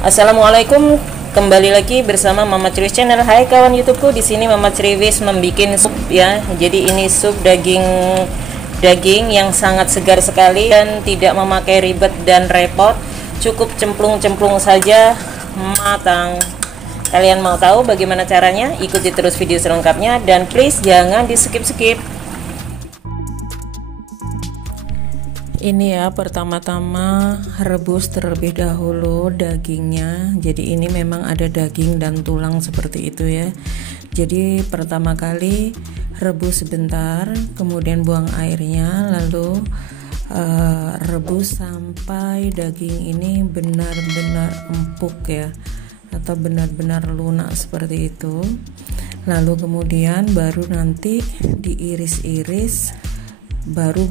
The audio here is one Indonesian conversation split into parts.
Assalamualaikum, kembali lagi bersama Mama Ceriwis Channel. Hai kawan YouTubeku, di sini Mama Ceriwis membuat sup ya. Jadi ini sup daging yang sangat segar sekali dan tidak memakai ribet dan repot. Cukup cemplung-cemplung saja matang. Kalian mau tahu bagaimana caranya? Ikuti terus video selengkapnya dan please jangan di skip-skip. Ini ya, pertama-tama rebus terlebih dahulu dagingnya. Jadi ini memang ada daging dan tulang seperti itu ya. Jadi pertama kali rebus sebentar, kemudian buang airnya, lalu rebus sampai daging ini benar-benar empuk ya, atau benar-benar lunak seperti itu. Lalu kemudian baru nanti diiris-iris, baru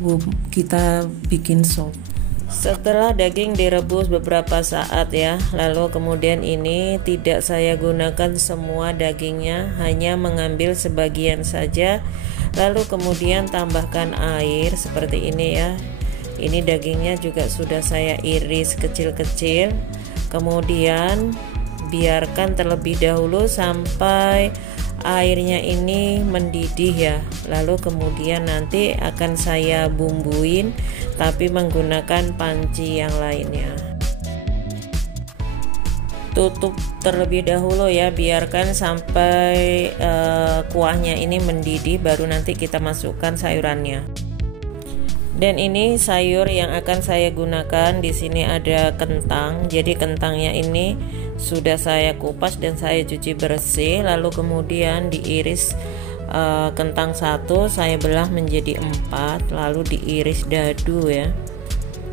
kita bikin sop. Setelah daging direbus beberapa saat ya, lalu kemudian ini tidak saya gunakan semua dagingnya, hanya mengambil sebagian saja. Lalu kemudian tambahkan air seperti ini ya. Ini dagingnya juga sudah saya iris kecil-kecil. Kemudian biarkan terlebih dahulu sampai airnya ini mendidih ya. Lalu kemudian nanti akan saya bumbuin tapi menggunakan panci yang lainnya. Tutup terlebih dahulu ya, biarkan sampai kuahnya ini mendidih, baru nanti kita masukkan sayurannya. Dan ini sayur yang akan saya gunakan. Di sini ada kentang. Jadi kentangnya ini sudah saya kupas dan saya cuci bersih. Lalu kemudian diiris kentang satu, saya belah menjadi 4, lalu diiris dadu ya.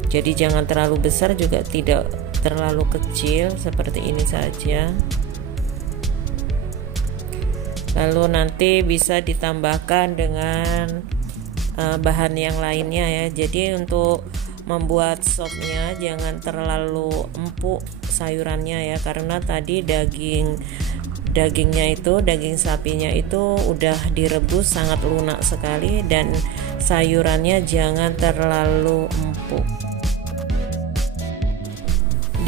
Jadi jangan terlalu besar juga tidak terlalu kecil, seperti ini saja. Lalu nanti bisa ditambahkan dengan bahan yang lainnya ya. Jadi untuk membuat sopnya jangan terlalu empuk sayurannya ya, karena tadi dagingnya itu, daging sapinya itu udah direbus sangat lunak sekali, dan sayurannya jangan terlalu empuk.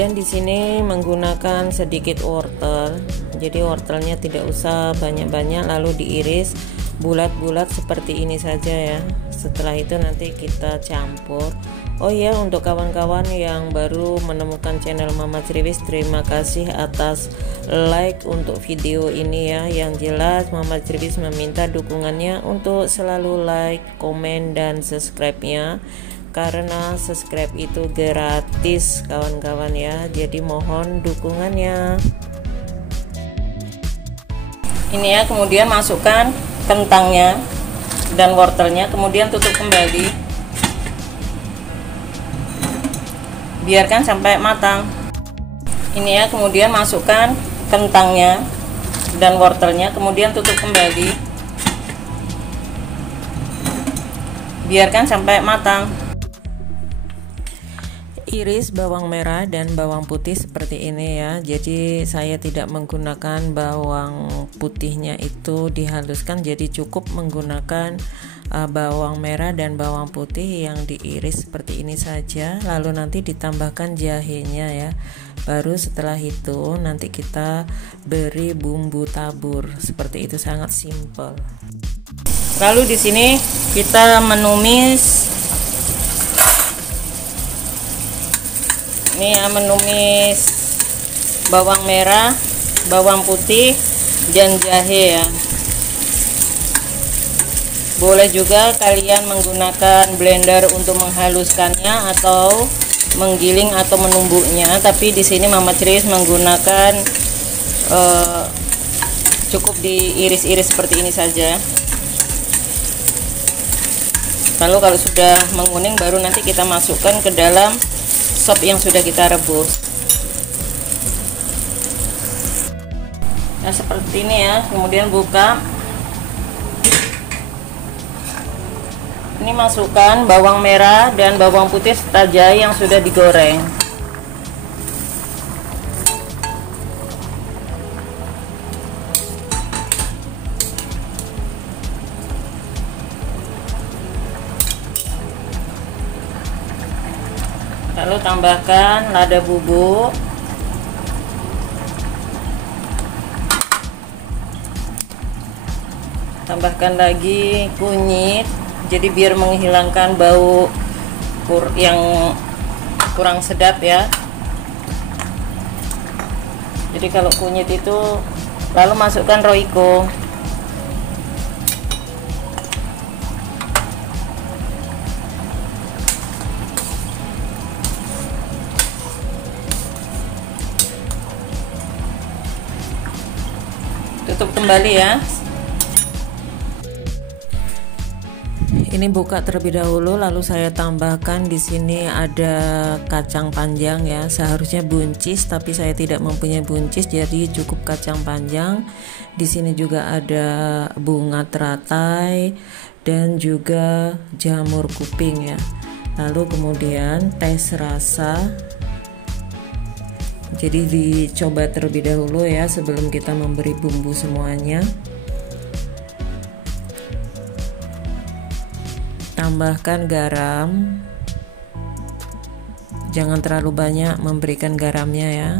Dan di sini menggunakan sedikit wortel. Jadi wortelnya tidak usah banyak-banyak, lalu diiris bulat-bulat seperti ini saja ya. Setelah itu nanti kita campur. Oh ya, untuk kawan-kawan yang baru menemukan channel Mama Ceriwis, terima kasih atas like untuk video ini ya. Yang jelas Mama Ceriwis meminta dukungannya untuk selalu like, komen, dan subscribe-nya, karena subscribe itu gratis kawan-kawan ya. Jadi mohon dukungannya. Ini ya, kemudian masukkan kentangnya dan wortelnya, kemudian tutup kembali, biarkan sampai matang. Ini ya, kemudian masukkan kentangnya dan wortelnya, kemudian tutup kembali, biarkan sampai matang. Iris bawang merah dan bawang putih seperti ini ya. Jadi saya tidak menggunakan bawang putihnya itu dihaluskan, jadi cukup menggunakan bawang merah dan bawang putih yang diiris seperti ini saja. Lalu nanti ditambahkan jahenya ya. Baru setelah itu nanti kita beri bumbu tabur seperti itu, sangat simple. Lalu di sini kita menumis. Ini ya, menumis bawang merah, bawang putih, dan jahe ya. Boleh juga kalian menggunakan blender untuk menghaluskannya atau menggiling atau menumbuknya, tapi di sini Mama Ceriwis menggunakan cukup diiris-iris seperti ini saja. Lalu kalau sudah menguning, baru nanti kita masukkan ke dalam sop yang sudah kita rebus. Nah seperti ini ya, kemudian buka. Ini masukkan bawang merah dan bawang putih serta jahe yang sudah digoreng. Lalu tambahkan lada bubuk, Tambahkan lagi kunyit, jadi biar menghilangkan bau yang kurang sedap ya. Jadi kalau kunyit itu, lalu masukkan Royco. Tutup kembali ya. Ini buka terlebih dahulu, lalu saya tambahkan di sini ada kacang panjang ya. Seharusnya buncis, tapi saya tidak mempunyai buncis, jadi cukup kacang panjang. Di sini juga ada bunga teratai dan juga jamur kuping ya. Lalu kemudian tes rasa. Jadi dicoba terlebih dahulu ya sebelum kita memberi bumbu semuanya. Tambahkan garam, jangan terlalu banyak memberikan garamnya ya.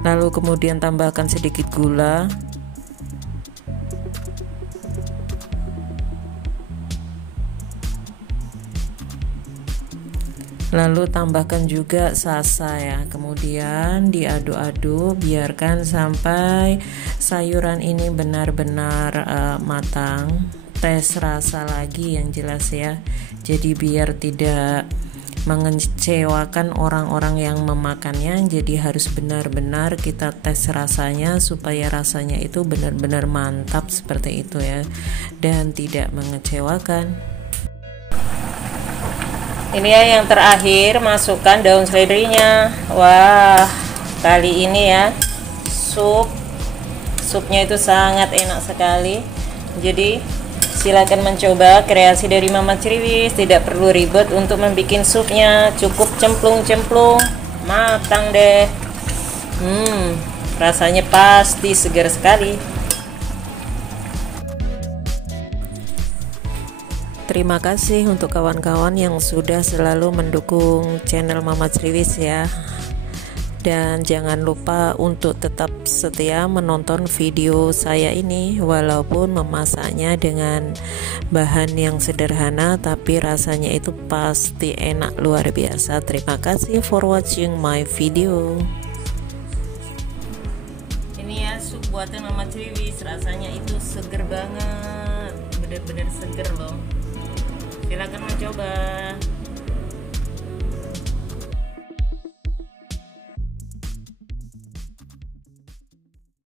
Lalu kemudian tambahkan sedikit gula. Lalu tambahkan juga sasa ya. Kemudian diaduk-aduk, biarkan sampai sayuran ini benar-benar matang. Tes rasa lagi yang jelas ya. Jadi biar tidak mengecewakan orang-orang yang memakannya, jadi harus benar-benar kita tes rasanya supaya rasanya itu benar-benar mantap seperti itu ya, dan tidak mengecewakan. Ini ya yang terakhir, masukkan daun seledrinya. Wah, kali ini ya supnya itu sangat enak sekali. Jadi silakan mencoba kreasi dari Mama Criwis. Tidak perlu ribet untuk membuat supnya, cukup cemplung-cemplung, matang deh. Rasanya pasti segar sekali. Terima kasih untuk kawan-kawan yang sudah selalu mendukung channel Mama Criwis ya. Dan jangan lupa untuk tetap setia menonton video saya ini, walaupun memasaknya dengan bahan yang sederhana tapi rasanya itu pasti enak luar biasa. Terima kasih for watching my video. Ini ya sup buatan Mama Criwis, rasanya itu seger banget, bener-bener seger loh. Silakan mencoba.